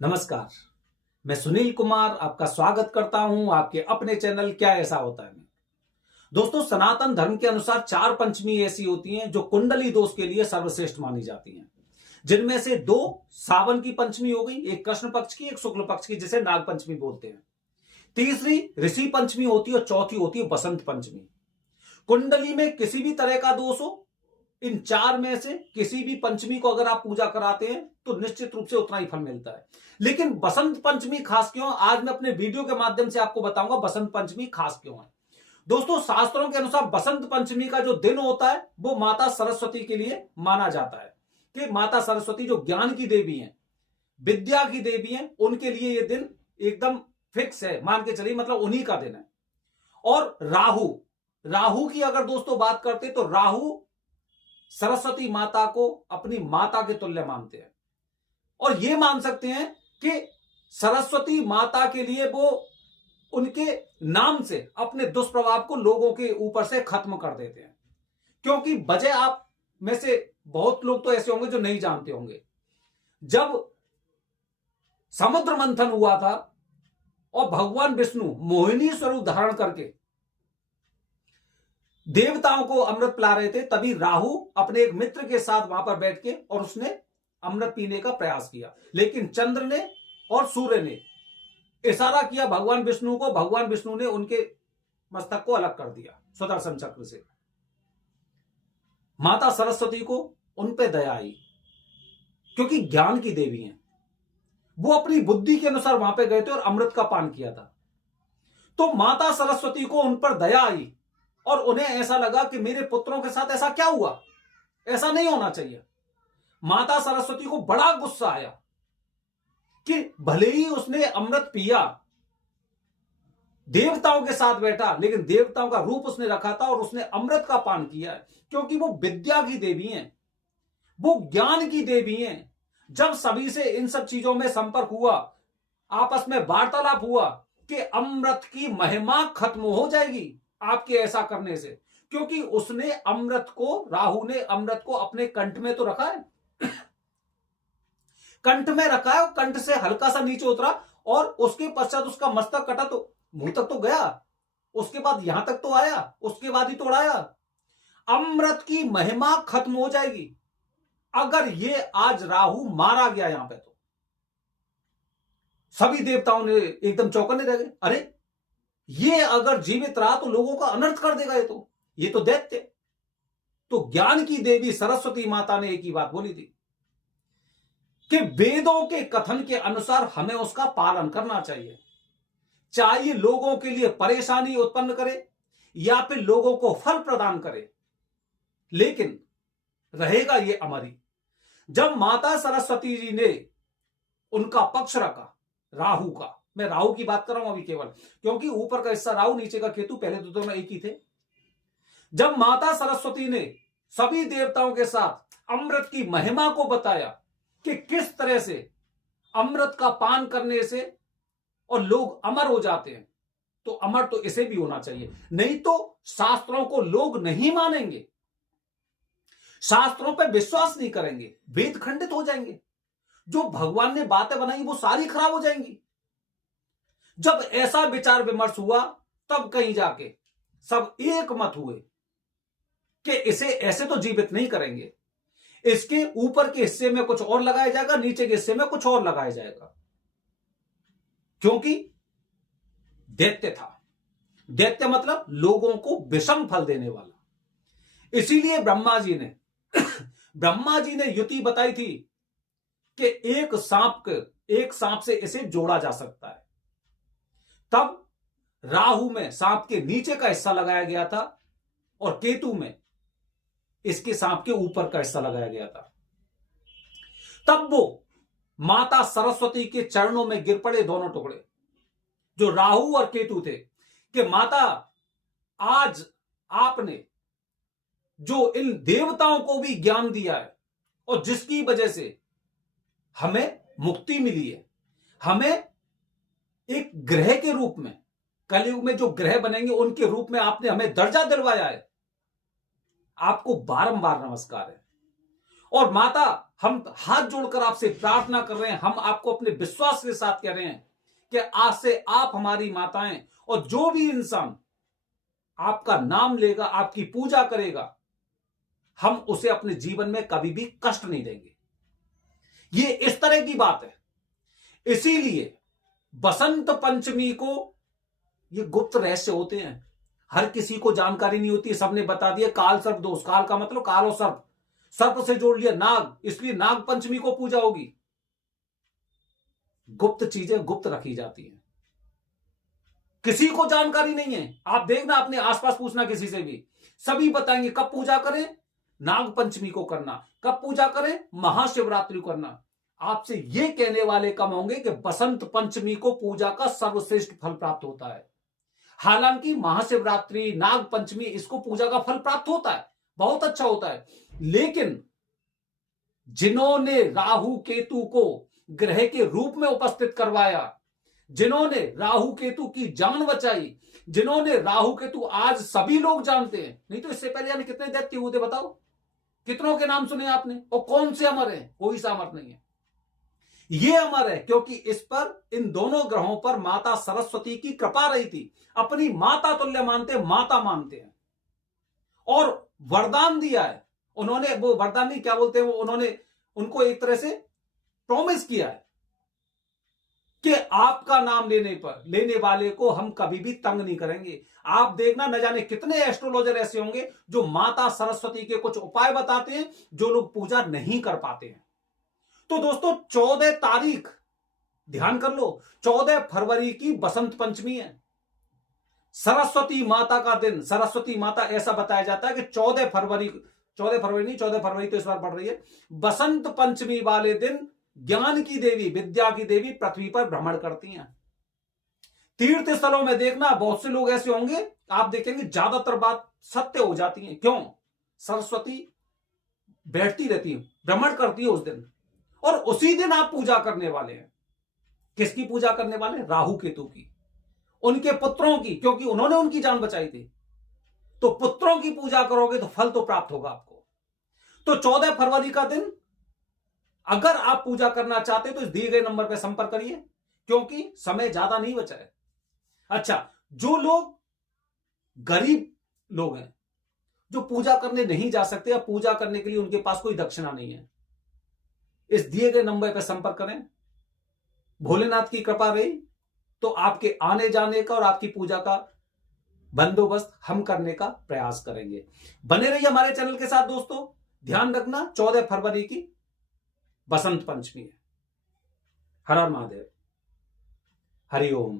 नमस्कार। मैं सुनील कुमार आपका स्वागत करता हूं आपके अपने चैनल क्या ऐसा होता है में। दोस्तों, सनातन धर्म के अनुसार 4 पंचमी ऐसी होती हैं जो कुंडली दोष के लिए सर्वश्रेष्ठ मानी जाती हैं, जिनमें से 2 सावन की पंचमी हो गई, एक कृष्ण पक्ष की, एक शुक्ल पक्ष की, जिसे नाग पंचमी बोलते हैं। तीसरी ऋषि पंचमी होती है और चौथी होती है बसंत पंचमी। कुंडली में किसी भी तरह का दोष हो, इन 4 में से किसी भी पंचमी को अगर आप पूजा कराते हैं तो निश्चित रूप से उतना ही फल मिलता है। लेकिन बसंत पंचमी खास क्यों? आज मैं अपने वीडियो के माध्यम से आपको बताऊंगा बसंत पंचमी खास क्यों है। दोस्तों, शास्त्रों के अनुसार बसंत पंचमी का जो दिन होता है वो माता सरस्वती के लिए माना जाता है कि माता सरस्वती जो ज्ञान की देवी हैं, विद्या की देवी हैं, उनके लिए यह दिन एकदम फिक्स है, मान के चलिए, मतलब उन्हीं का दिन है। और राहु राहु की अगर दोस्तों बात करते तो राहु सरस्वती माता को अपनी माता के तुल्य मानते हैं और यह मान सकते हैं कि सरस्वती माता के लिए वो उनके नाम से अपने दुष्प्रभाव को लोगों के ऊपर से खत्म कर देते हैं। क्योंकि वजह आप में से बहुत लोग तो ऐसे होंगे जो नहीं जानते होंगे। जब समुद्र मंथन हुआ था और भगवान विष्णु मोहिनी स्वरूप धारण करके देवताओं को अमृत पिला रहे थे, तभी राहु अपने एक मित्र के साथ वहां पर बैठ के और उसने अमृत पीने का प्रयास किया, लेकिन चंद्र ने और सूर्य ने इशारा किया भगवान विष्णु को। भगवान विष्णु ने उनके मस्तक को अलग कर दिया सुदर्शन चक्र से। माता सरस्वती को उन पे दया आई, क्योंकि ज्ञान की देवी हैं। वो अपनी बुद्धि के अनुसार वहां पे गए थे और अमृत का पान किया था। तो माता सरस्वती को उन पर दया आई और उन्हें ऐसा लगा कि मेरे पुत्रों के साथ ऐसा क्या हुआ, ऐसा नहीं होना चाहिए। माता सरस्वती को बड़ा गुस्सा आया कि भले ही उसने अमृत पिया, देवताओं के साथ बैठा, लेकिन देवताओं का रूप उसने रखा था और उसने अमृत का पान किया है, क्योंकि वो विद्या की देवी हैं, वो ज्ञान की देवी हैं। जब सभी से इन सब चीजों में संपर्क हुआ, आपस में वार्तालाप हुआ कि अमृत की महिमा खत्म हो जाएगी आपके ऐसा करने से, क्योंकि उसने अमृत को, राहु ने अमृत को अपने कंठ में तो रखा है, कंठ में रखा है और कंठ से हल्का सा नीचे उतरा और उसके पश्चात उसका मस्तक कटा तो मुंह तक तो गया, उसके बाद यहां तक तो आया, उसके बाद ही तोड़ाया। अमृत की महिमा खत्म हो जाएगी अगर ये आज राहु मारा गया यहां पे। तो सभी देवताओं ने एकदम चौकन्ने रह गए, अरे ये अगर जीवित रहा तो लोगों का अनर्थ कर देगा, ये तो दैत्य। तो ज्ञान की देवी सरस्वती माता ने एक ही बात बोली थी कि वेदों के कथन के अनुसार हमें उसका पालन करना चाहिए, चाहे लोगों के लिए परेशानी उत्पन्न करे या फिर लोगों को फल प्रदान करे, लेकिन रहेगा ये अमर ही। जब माता सरस्वती जी ने उनका पक्ष रखा राहु का, मैं राहु की बात कर रहा हूं अभी केवल, क्योंकि ऊपर का हिस्सा राहु, नीचे का केतु, पहले तो दोनों एक ही थे। जब माता सरस्वती ने सभी देवताओं के साथ अमृत की महिमा को बताया कि किस तरह से अमृत का पान करने से और लोग अमर हो जाते हैं, तो अमर तो इसे भी होना चाहिए, नहीं तो शास्त्रों को लोग नहीं मानेंगे, शास्त्रों पर विश्वास नहीं करेंगे, वेद खंडित हो जाएंगे, जो भगवान ने बातें बनाई वो सारी खराब हो जाएंगी। जब ऐसा विचार विमर्श हुआ तब कहीं जाके सब एक मत हुए कि इसे ऐसे तो जीवित नहीं करेंगे, इसके ऊपर के हिस्से में कुछ और लगाया जाएगा, नीचे के हिस्से में कुछ और लगाया जाएगा, क्योंकि दैत्य था। दैत्य मतलब लोगों को विषम फल देने वाला। इसीलिए ब्रह्मा जी ने युति बताई थी कि एक सांप से इसे जोड़ा जा सकता है। तब राहु में सांप के नीचे का हिस्सा लगाया गया था और केतु में इसके सांप के ऊपर का हिस्सा लगाया गया था। तब वो माता सरस्वती के चरणों में गिर पड़े दोनों टुकड़े, जो राहु और केतु थे, कि माता आज आपने जो इन देवताओं को भी ज्ञान दिया है और जिसकी वजह से हमें मुक्ति मिली है, हमें एक ग्रह के रूप में, कलयुग में जो ग्रह बनेंगे उनके रूप में आपने हमें दर्जा दिलवाया है, आपको बारंबार नमस्कार है। और माता हम हाथ जोड़कर आपसे प्रार्थना कर रहे हैं, हम आपको अपने विश्वास के साथ कह रहे हैं कि आज से आप हमारी माताएं, और जो भी इंसान आपका नाम लेगा, आपकी पूजा करेगा, हम उसे अपने जीवन में कभी भी कष्ट नहीं देंगे। ये इस तरह की बात है। इसीलिए बसंत पंचमी को, ये गुप्त रहस्य होते हैं, हर किसी को जानकारी नहीं होती। सबने बता दिया काल सर्प दोष, काल का मतलब काल और सर्प, सर्प से जोड़ लिया नाग, इसलिए नाग पंचमी को पूजा होगी। गुप्त चीजें गुप्त रखी जाती हैं, किसी को जानकारी नहीं है। आप देखना, अपने आसपास पूछना किसी से भी, सभी बताएंगे कब पूजा करें, नाग पंचमी को करना, कब पूजा करें, महाशिवरात्रि को करना। आपसे ये कहने वाले कम होंगे कि बसंत पंचमी को पूजा का सर्वश्रेष्ठ फल प्राप्त होता है। हालांकि महाशिवरात्रि, नाग पंचमी, इसको पूजा का फल प्राप्त होता है, बहुत अच्छा होता है। लेकिन जिन्होंने राहु केतु को ग्रह के रूप में उपस्थित करवाया, जिन्होंने राहु केतु की जान बचाई, जिन्होंने राहु केतु, आज सभी लोग जानते हैं, नहीं तो इससे पहले यानी कितने दैत्य हुए थे बताओ, कितनों के नाम सुने आपने, और कौन से अमर है? कोई सा अमर नहीं है। ये अमर है क्योंकि इस पर, इन दोनों ग्रहों पर माता सरस्वती की कृपा रही थी। अपनी माता तुल्य मानते, माता मानते हैं, और वरदान दिया है उन्होंने। वो वरदान नहीं, क्या बोलते हैं वो, उन्होंने उनको एक तरह से प्रॉमिस किया है कि आपका नाम लेने वाले को हम कभी भी तंग नहीं करेंगे। आप देखना, न जाने कितने एस्ट्रोलॉजर ऐसे होंगे जो माता सरस्वती के कुछ उपाय बताते हैं जो लोग पूजा नहीं कर पाते हैं। तो दोस्तों 14 तारीख ध्यान कर लो, 14 फरवरी की बसंत पंचमी है, सरस्वती माता का दिन। सरस्वती माता, ऐसा बताया जाता है कि 14 फरवरी तो इस बार बढ़ रही है, बसंत पंचमी वाले दिन ज्ञान की देवी, विद्या की देवी पृथ्वी पर भ्रमण करती हैं। तीर्थ स्थलों में देखना, बहुत से लोग ऐसे होंगे, आप देखेंगे ज्यादातर बात सत्य हो जाती है। क्यों? सरस्वती बैठती रहती है, भ्रमण करती है उस दिन, और उसी दिन आप पूजा करने वाले हैं। किसकी पूजा करने वाले? राहु केतु की, उनके पुत्रों की, क्योंकि उन्होंने उनकी जान बचाई थी। तो पुत्रों की पूजा करोगे तो फल तो प्राप्त होगा आपको। तो 14 फरवरी का दिन अगर आप पूजा करना चाहते तो इस दिए गए नंबर पर संपर्क करिए, क्योंकि समय ज्यादा नहीं बचा है। अच्छा, जो लोग गरीब लोग हैं, जो पूजा करने नहीं जा सकते, या पूजा करने के लिए उनके पास कोई दक्षिणा नहीं है, इस दिए गए नंबर पर संपर्क करें। भोलेनाथ की कृपा रही तो आपके आने जाने का और आपकी पूजा का बंदोबस्त हम करने का प्रयास करेंगे। बने रहिए हमारे चैनल के साथ दोस्तों। ध्यान रखना, 14 फरवरी की बसंत पंचमी है। हर हर महादेव, हरि ओम।